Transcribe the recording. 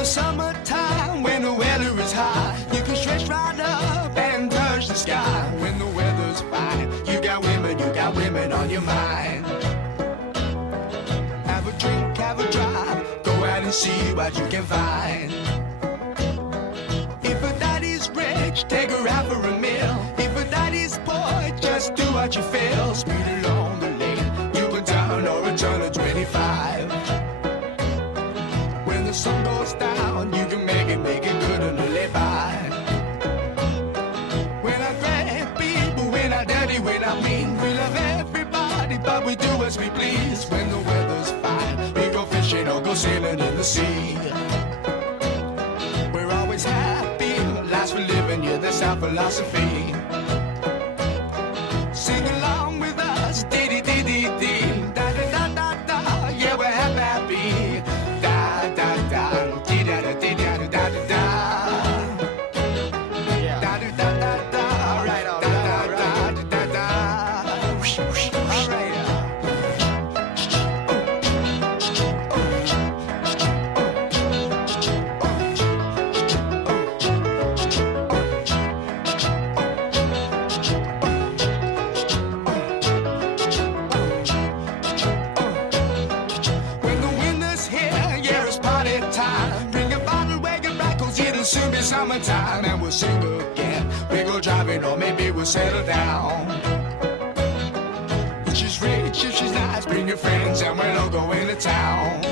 the summertime, when the weather is hot, you can stretch right up and touch the sky. When the weather's fine, you got women on your mind. Have a drink, have a drive, go out and see what you can find. If a daddy's rich, take her out for a meal. If a daddy's poor, just do what you feel. Speed along the lane, you can turn or a turn of 25. When the sun goes down, you can make it good and live by. We're not great people, we're not dirty, we're not mean. We love everybody, but we do as we please. When the weather's fine, we go fishing or go sailing in the sea. We're always happy, life's for living, yeah, that's our philosophy. Sing along with us, dee-dee-dee-dee-dee, da-da-da-da-da, yeah, we're happy. Da-da-da, dee-da-da-dee-da-da-da-da. Da-da-da-da-da, right on, da-da-da-da-da. All right. It'll soon be summertime and we'll sing again. We go driving or maybe we'll settle down. If she's rich, if she's nice, bring your friends and we'll all go into town.